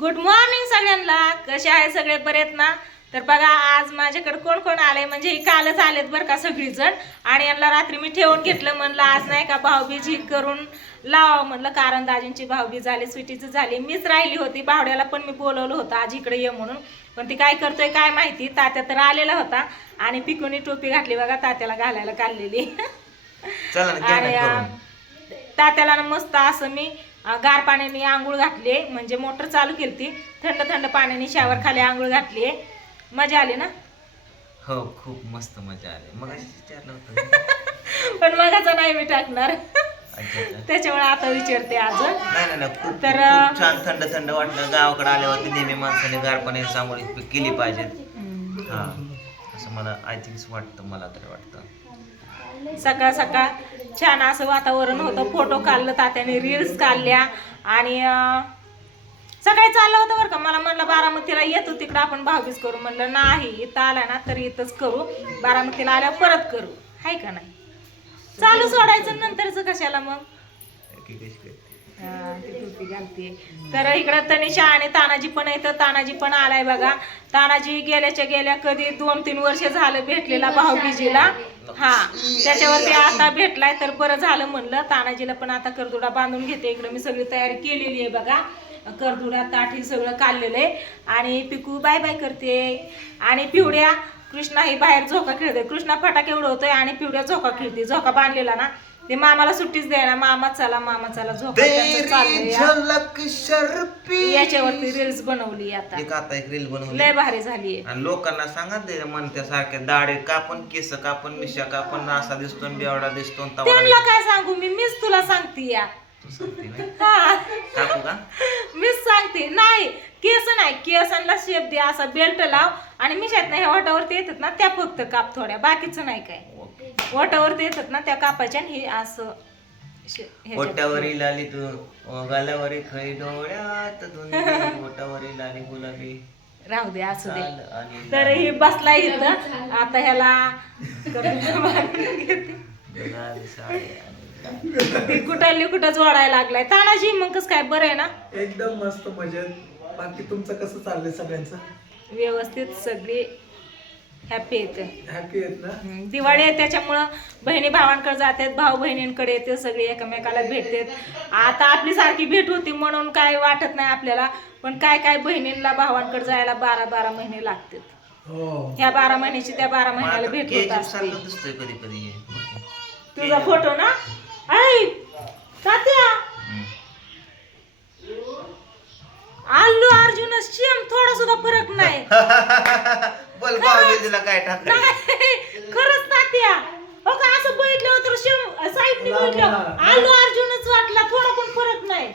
Good morning सगळ्यांना. कसे आहे सगळे? बरेत ना? तर बघा आज माझ्याकडे कोण कोण आले म्हणजे ही कालच आलेत बरं का सगळीजण. आणि यांना रात्री मी ठेवून घेतलं म्हणलं आज नाही का भाऊबीज ही करून लावावं? म्हणलं कारण दाजींची भाऊबीज झाली स्वीटीची झाली. मीच राहिली होती. भावड्याला पण मी बोलवलं होतं. आज इकडे ये म्हणून. पण ती काय करतोय काय माहिती? तात्या तर आलेला होता. आणि पिकुनी टोपी घातली बघा तात्याला घालायला काढलेली. चला ना घ्या ना आणि करून. अं, तात्याला ना मस्त असं मी गार पाण्याने आंघोळ घातली म्हणजे मोटर चालू केली थंड थंड पाण्याने शावर खाली आंघोळ घातली मजा आली ना? हो खूप मस्त मजा आली. मग विचारलं होतं. पण मगाचा नाही मी टाकणार. त्याच्यामुळे आता विचारते आज तर, छान थंड थंड वाटलं. गावाकडे आल्यावरती नेहमी माणसाने गारपणे सांगोळी केली पाहिजेत. हा. असं मला आय थिंक वाटतं मला तरी वाटतं. सकाळ सकाळ छान असं वातावरण होतं. फोटो काढलं तात्याने रील्स काढल्या आणि सकाळी चाललं होतं बरं का. मला म्हणलं बारामतीला येतो तिकडं आपण भाऊबीज करू. म्हणलं नाही इथं आला ना तर इथंच करू. बारामतीला आल्यावर परत करू. हाय का नाही? चालू सोडायचं नंतरच कशाला मग? घालते तर इकडं तनिषा आणि तानाजी पण येतं तानाजी पण आलाय बघा. तानाजी गेल्याच्या गेल्या कधी दोन तीन वर्ष झालं भेटलेला भाऊबीजीला. हा त्याच्यावरती आता भेटलाय तर बरं झालं म्हणलं. तानाजीला पण आता करदुडा बांधून घेते. इकडं मी सगळी तयारी केलेली आहे बघा. करदुडा ताठी सगळं काढलेलं आहे. आणि पिकू बाय बाय करते. आणि पिवड्या कृष्णा ही बाहेर झोका खेळते. कृष्णा फटाके उडवतोय आणि पिवड्या झोका खेळते. झोका बांधलेला ना. ते मामाला सुट्टीच द्यायला मामा चला मामा चला. झलक शर्पी. याच्यावरती रील्स बनवली आता. एक आता एक रील बनवली. लय भारी झाली आणि लोकांना सांगा ते म्हणत्या सारख्या दाढे कापण केस कापण मिशा कापण असा दिसतो बेवडा दिसतो त्यांना काय सांगू? मी मीच तुला सांगते या. मीच सांगते. नाही केस नाही. केसांना शेप दे असा बेल्ट लाव. आणि मिशात नाही ह्या वाटावरती येतात ना त्या फक्त काप थोड्या. बाकीचं नाही काय. ओके वाटावरती येतात ना त्या कापायच्या आणि हे असं शे- ह्याच्यात. आली तू गालावरी खै डोळ्यात धुंदी. ओटावरील आली गुलाबी. राहू दे असू दे. चाल तर ही बसला इथं. आता ह्याला करून भाकरी घेते. लाल साडी आणि लाल. ती कुठली कुठं जोडायला लागलाय? तानाजी मग कसं काय? बरं आहे ना? एकदम मस्त मजेत. बाकी तुमचं कसं चाललंय सगळ्यांचं? व्यवस्थित सगळी हॅपी आहेत हॅपी आहेत ना? दिवाळी आहे त्याच्यामुळं बहिणी भावांकडे जातात भाऊ बहिणींकडे येते सगळे एकमेकाला भेटतात. आता आपली सारखी भेट होती म्हणून काय वाटत नाही आपल्याला पण काय काय बहिणींना भावांकडे जायला बारा बारा महिने लागतात. हो. ह्या बारा महिन्याची त्या बारा महिन्याला भेट होत असते. सारखं दिसतोय कधी कधी. हे. तुझा फोटो ना? आई तात्या. हम्म. आल्लू अर्जुन सेम थोडा सुद्धा फरक नाही. बोल भाऊबीजीला काय टाकलं नाही, खरंच तात्या. हो का असं बघितलं तर सेम साईडने बघितलं. आल्लू अर्जुनच वाटला थोडा पण फरक नाही.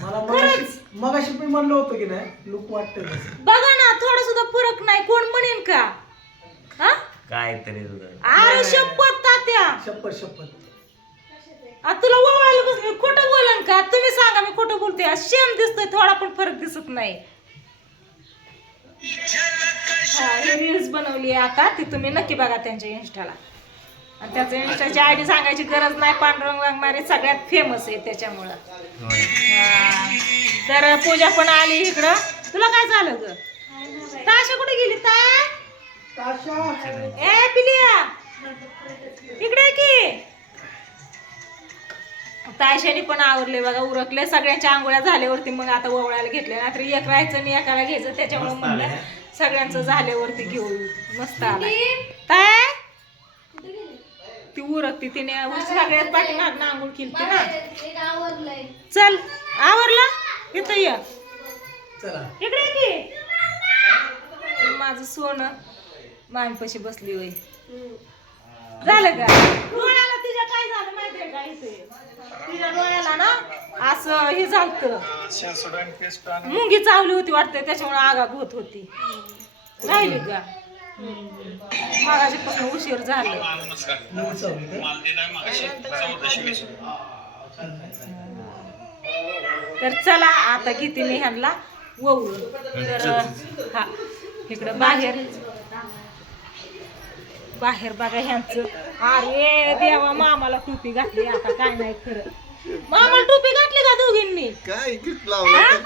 मला मगाशी मगाशी पण म्हणलं होतं की नाही लुक वाटतं तसं. बघा ना थोडा सुद्धा फरक नाही. कोण म्हणेन का? हा? काय तरी तुझं अरे शपथ तात्या. शपथ शपथ. आ, तुला ओवाळायला बस मी खोटं बोलन का? तुम्ही सांगा मी खोटं बोलते. सेम दिसतोय थोडा पण फरक दिसत नाही. रील्स बनवली आहे आता. ती तुम्ही नक्की बघा त्यांच्या इन्स्टाला आणि त्याचं इन्स्टाची आय डी सांगायची गरज नाही पांडुरंग वाघमारे सगळ्यात फेमस आहे त्याच्यामुळं. हा. तर पूजा पण आली इकडं. तुला काय झालं ग? ताशा कुठे गेली ताय ताशा. ए पिलिया. इकडे ये की. तायशाने पण आवरले बघा उरकले. सगळ्यांच्या आंघोळ्या झाल्यावरती मग आता ओवळायला घेतले. नाहीतर एक राहायचं आणि एकाला घ्यायचं त्याच्यामुळे म्हणलं सगळ्यांचं झाल्यावरती घेऊ मस्त आला काय? ती उरकती तिने सगळ्यात पाठीमागनं आंघोळ केली ना. चल आवरला? इथं ये. चला. इकडे ये की. माझं सोनं मानपाशी बसली होय. झालं का? तिला काय झालं माहितीये का इथे? तिच्या डोळ्याला ना असं हे झालत. मुंगी चावली होती वाटते त्याच्यामुळे आगाग होत होती. राहिली का? मागाशी उशीर झालं. नवीन चवली का तर चला आता किती मी ह्यांना वळून तर हा इकडं बाहेर. बाहेर बघा ह्यांचं. अरे देवा मामाला टोपी घातली आता काय नाही खरं. मामाला टोपी घातली का दोघींनी? काय लावलं हा?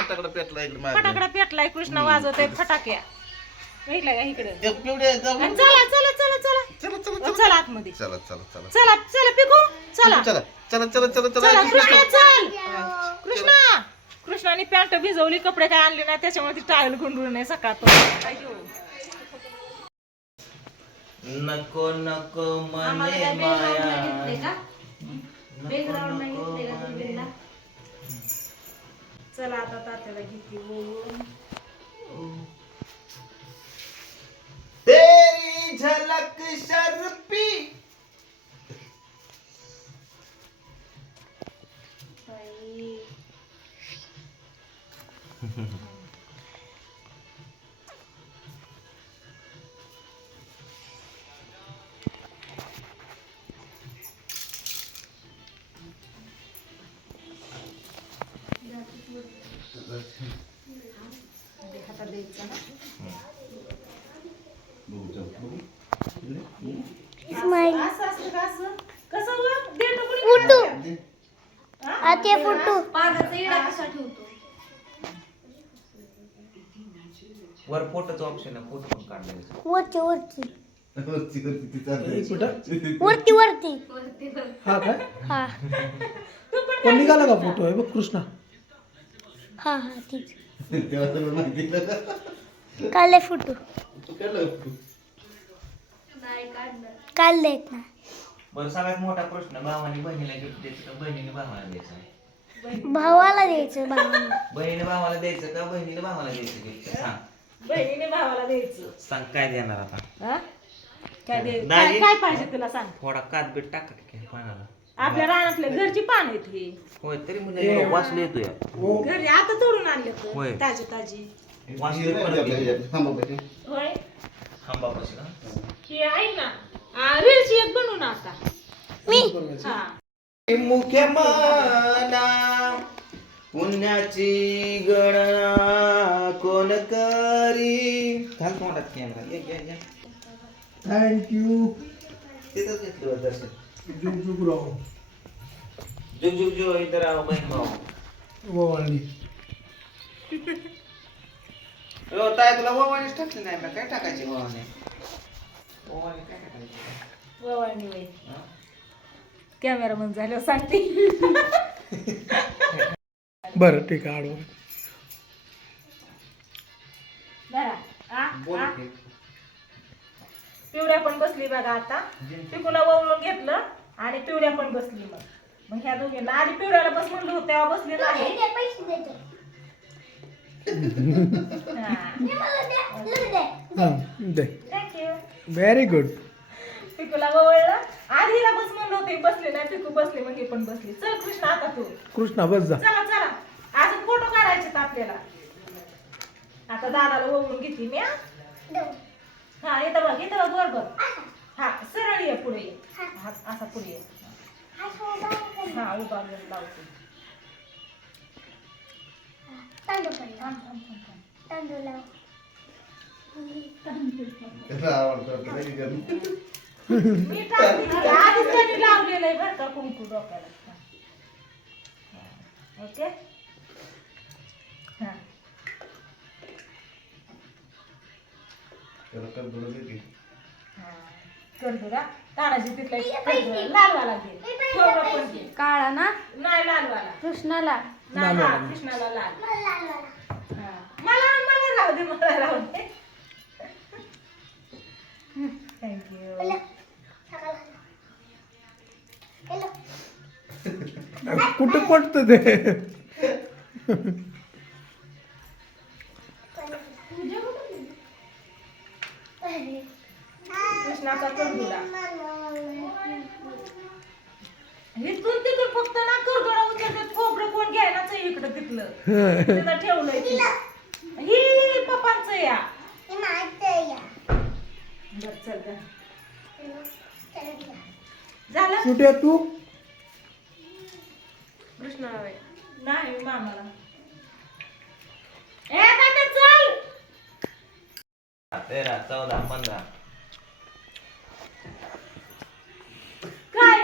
फटाकडा पेटला इकडे माझ्या फटाकडा पेटलाय कृष्ण वाजवतोय फटाक्या. बघितलं का इकडे? एक पिवड्या जाऊ. आणि चला चला चला चला. चला चला चला. आतमध्ये. चला चला चला. चला चला पिकू. चला. चला चला चला चला चला. चला कृष्णा चल. कृष्णा. कृष्णाने पॅन्ट भिजवली कपडे काय आणले नाही त्याच्यामुळे ती टायल गुंडून नाही सकाळ नको नको मने माया. मने चला आता तात्याला घेते बोलून. तेरी झलक शर्पी. कसं हा? वर फोटोचं ऑप्शन आहे फोटो पण काढले वरती वरती. हे कुठं? वरती वरती. हा काय? हा. पण निघाला का फोटो? आहे बघ कृष्णा. हा हा ठीक. तेव्हा सगळं माहिती दिलं. काढले फोटो. तू केलं? काढलेत ना. बरं सगळ्यात मोठा प्रश्न भावाने बहिणीला गिफ्ट द्यायचं का बहिणीने भावाला द्यायचं? भावाला द्यायचं भावाला. बहिणीने भावाला द्यायचं का बहिणीने भावाला द्यायचं गिफ्ट सांग. बहिणीने भावाला द्यायचं. सांग काय देणार आता? हा? काय दे दाजी? काय काय पाहिजे तुला सांग. थोडा कातबीट टाका की पानाला आपल्या रानातल्या घरची पान आहेत ही. होय तरी म्हणजे वाचलं येतो या हो. घरी आता तोडून आणले होय. ताजी ताजी. होय. खांबापाशी ही ऐक ना आ, रीलची एक बनवू ना आता हा. मुख्यमाना पुण्याची गणना कोण करी? घाल तोंडात कॅमेरा थँक्यू तिथंच घेतलं दर्शन. जुग जुग राहो जुग जुग जो इधर आओ बहीण भाऊ ववाळणी हो ताय तुला ओवाणीच टाकली नाही ना काय टाकायची ओवाणी ओवाणी काय टाकायची ववाळणी बाई हा? कॅमेरा बंद झाल्यावर सांगते बरं ठीक आहे आडवं बरा आ बोल आ की. पिवड्या पण बसली बघा आता. पिकूला वळून घेतलं आणि पिवड्या पण बसली मग. मग ह्या दोघींना आधी पिवड्याला बस म्हणलं होतं तेव्हा बसली नाही हां. दे थँक्यू व्हेरी गुड पिकूला वळलं. आधी हिला बस म्हणलं होते बसली नाही पिकू बसली मग ही पण बसली. चल कृष्ण आता तू. कृष्णा बस जा. चला चला. अजून फोटो काढायचे आपल्याला. आता दादाला ओळून घेतली मी हा? हा इथं बघ इथं बघ वर बघ हा सरळ ये पुढे ये हा, असा पुढे ये हा उभा लावते. त्याला आवडतं नाही? मी. आधीच त्यांनी लावलेलं आहे बरं का कुंकू डोक्याला. ओके देते. हा. करदुरा तानाजी. लालवाला पण घे. काळा ना? नाही लालवाला. कृष्णाला. नाही कृष्णाला लाल. हा. मला मला राहू दे मला राहू दे. थँक्यू कुठं पडतं ते? कृष्णाचा करदुरा इथून तिथून फक्त ना करदुरा उचलतात खोबरं कोण घ्यायलाच आहे इकडं तिथलं. तिथं ठेवलंय ते. ही पप्पांचं या. बर चल ग. झालं? सुट्या तू? कृष्णा नाही मामाला. ए दादा चल. तेरा चौदा पंधरा काय?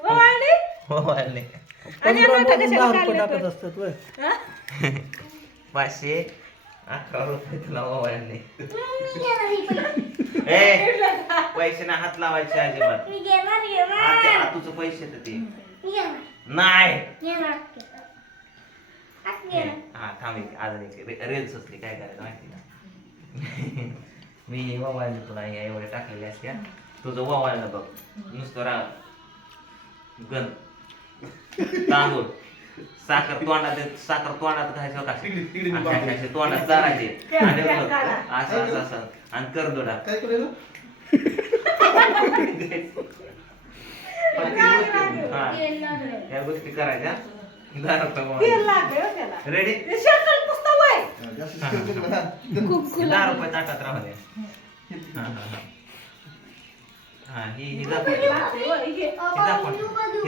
वळली? हो वाढले आणि पंधरा आता मधून कशाला दहा रुपये काढले टाकत पण? असतात वय. हा? पाचशे अकरा रुपये तुला ए पैसे ना हात लावायचे अजिबात. मी घेणार आ, ते घेणार आतूचं पैसे तर ते नाही. हा थांब एक आज एक रील्स असली काय करायचं माहिती का? मी मोबाईल तुला या एवढे टाकलेले असत्या तुझं मोबाईल बघ. नुसतं रा गण तांदूळ. साखर तोंडात साखर तोंडात घायचं का तोंडात चारायचे. आणि बघ, असं असं असं. आणि करदोडा. काय करेल? पण ती गोष्टी- हा, या गोष्टी करायच्या. दारात तेल मोबाईल लागले हो त्याला. रेडी दहा रुपये ताटात राहू दे. हा. हा हा हा. ही ही दाखव. हे. ही दाखव. ही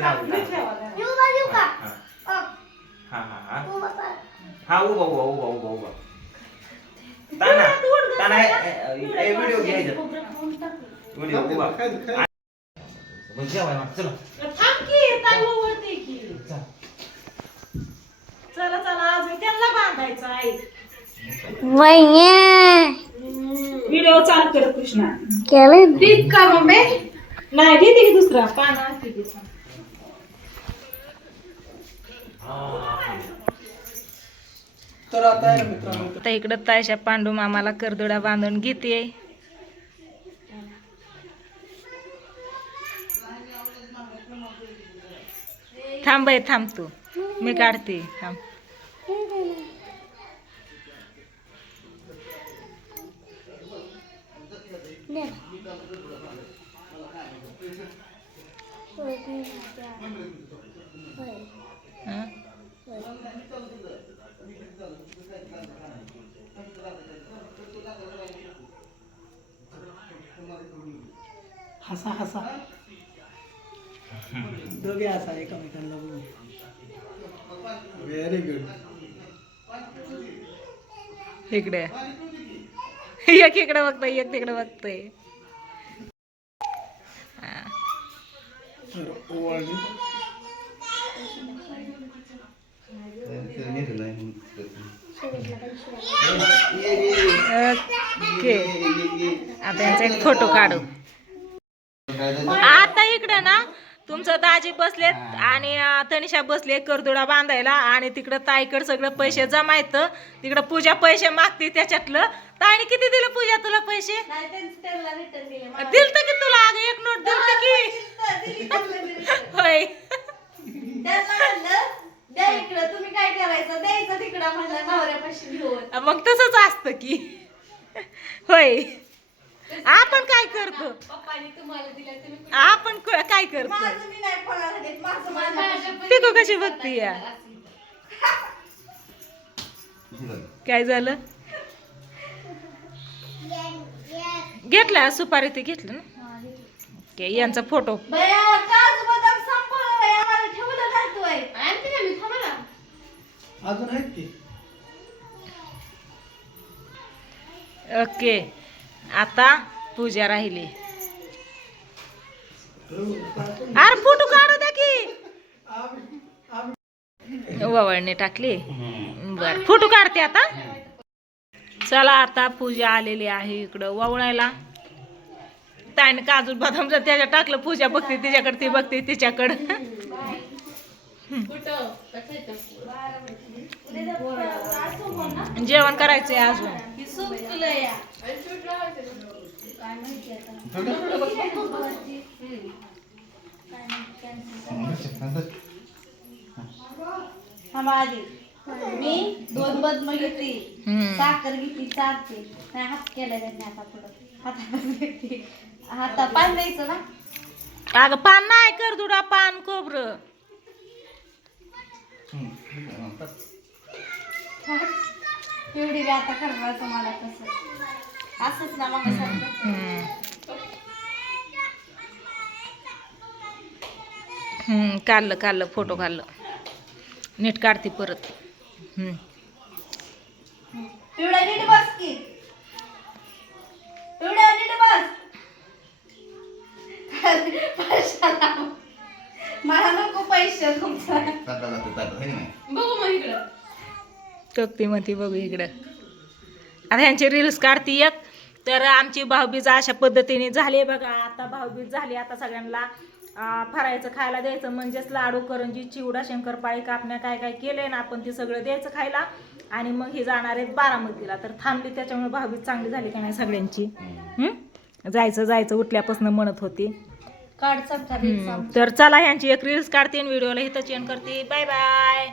हा हा. हा हा. हा. उभा उभा उभा उभा उभा. ताना ताना व्हिडिओ घ्यायचा. व्हिडिओ उभा. काय काय मग जेवाय चला. थांब की ताई ओवळते की. चला. चला अजून त्यांना बांधायचं आहे. व्हिडिओ चालू कर कृष्णा? दीप का मम्मी नाही की दुसरा? पाना असते की. तर आता आहे ना मित्रांनो. आता इकडं तायशा पांडू मामाला करदोडा बांधून घेते थांब थांब तू. मी काढते थांब. हसा हसा. दोघे हसा एकमेकांना बघून व्हेरी गुड इकडे. एक इकडे बघतोय एक तिकडे बघतोय. ओवाळणी. ओके. आता यांचा एक फोटो काढू. आता इकडे ना तुमचं दाजी बसलेत आणि तनिषा बसले करदोडा बांधायला आणि तिकडं ताईकडे सगळं पैसे जमायतं तिकडं पूजा पैसे मागते त्याच्यातलं. ताईने किती दिलं पूजा तुला पैसे? दिलत की तुला? अगं एक नोट दिलत की. होय. तुम्ही काय करायचं? द्यायचं तिकडं म्हणलं नवऱ्यापाशी घेऊन. मग तसंच असतं की. होय. आपण काय करतो? पप्पानी तुम्हाला दिलं तुम्ही आपण क- काय करतो? माझं मी नाही कोणाला देत माझं माझं. पिको कशी बघती या? काय झालं? घेतला सुपारी ते घेतलं ना? ओके यांचा फोटो. बया काजू बदाम ओके. आता पूजा राहिली. अरे फोटो काढू द्या की. वळणी टाकली. बर. फोटो काढते आता. चला आता पूजा आलेली आहे इकडं ववळायला ताईने काजू बदाम जर त्याच्या टाकलं पूजा बघते तिच्याकडे ती बघते तिच्याकडं. जेवण करायचंय अजून. ही आधी. मी दोन बदम घेतली. साखर घेतली चारते. नाही हात केला त्यांनी आता पुढं. हातापासून घेतली हाता पान द्यायचं ना? अगं पान नाही कर दुडा पान खोबरं. एवढी आता करणार तुम्हाला कसं असंच ना मग सारखं काढलं काढलं फोटो काढलं. नीट काढते परत. हम्म. पिवळ्या नीट बस की. पिवळ्या नीट बस. पैशाला मला नको पैसे तुमचा. बघू मग इकडं. म्हणती बघू इकडं. आता ह्यांची रील्स काढती एक तर आमची भाऊबीज अशा पद्धतीने झाली बघा. आता भाऊबीज झाली. आता सगळ्यांना फरायचं खायला द्यायचं. म्हणजेच लाडू करंजी चिवडा शंकरपाळी कापण्या काय काय केले ना आपण ते सगळं द्यायचं खायला. आणि मग ही जाणार आहेत बारामतीला. तर थांबली त्याच्यामुळे भाऊबीज चांगली झाली का नाही सगळ्यांची? हं? जायचं जायचं. उठल्यापासून म्हणत होती. काढ तर चला ह्यांची एक रील्स काढते व्हिडिओला इथं चेंज करते. Bye bye